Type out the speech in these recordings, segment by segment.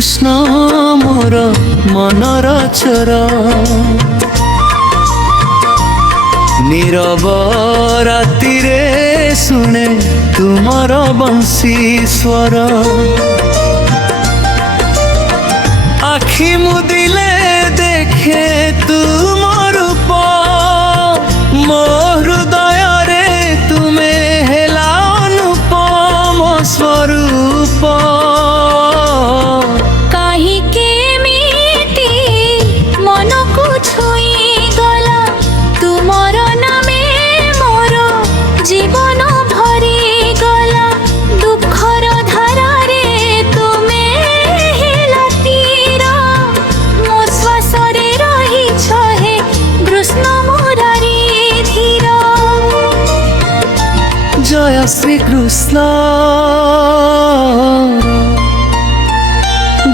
কৃষ্ণ মোর মনর চোর নীরব রাতিরে শুনে তুমর বংশী স্বর আখি মুদিলে দেখে তুমর রূপ মো হৃদয়রে তুমে হেলা অনুপম স্বরূপ জয় শ্রীকৃষ্ণ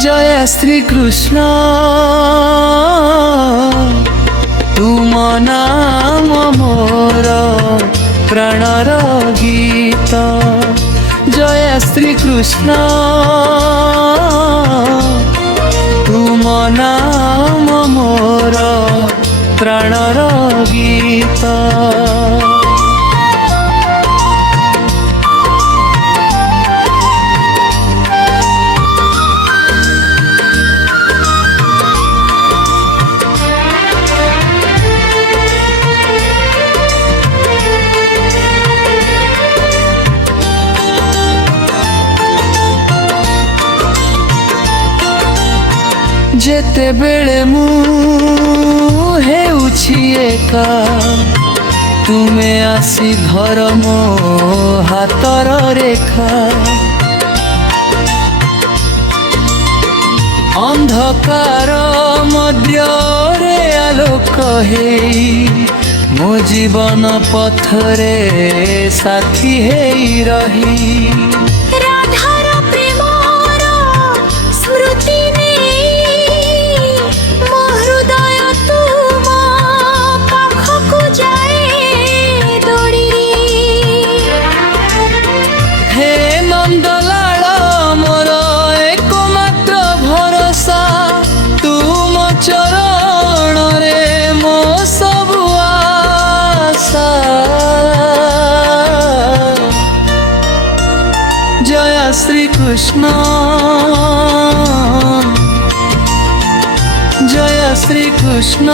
জয় শ্রীকৃষ্ণ তুম নাম মোর প্রাণর গীত জয় শ্রীকৃষ্ণ তুম নাম মোর প্রাণর গীত যেতেবেলে মু হেউছি একা তুমে আসি ধর মো হাতর রেখা অন্ধকার মধ্যরে আলোক হেই মো জীবন পথরে সাথী হেই রহি চরণরে মো সবু আশা জয় শ্রীকৃষ্ণ জয় শ্রীকৃষ্ণ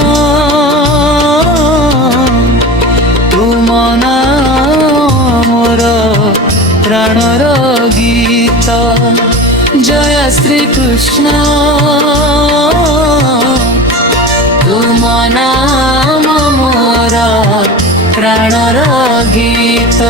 তুম নাম মোর প্রাণর গীত জয় শ্রীকৃষ্ণ তুম নাম মোর প্রাণর গীত।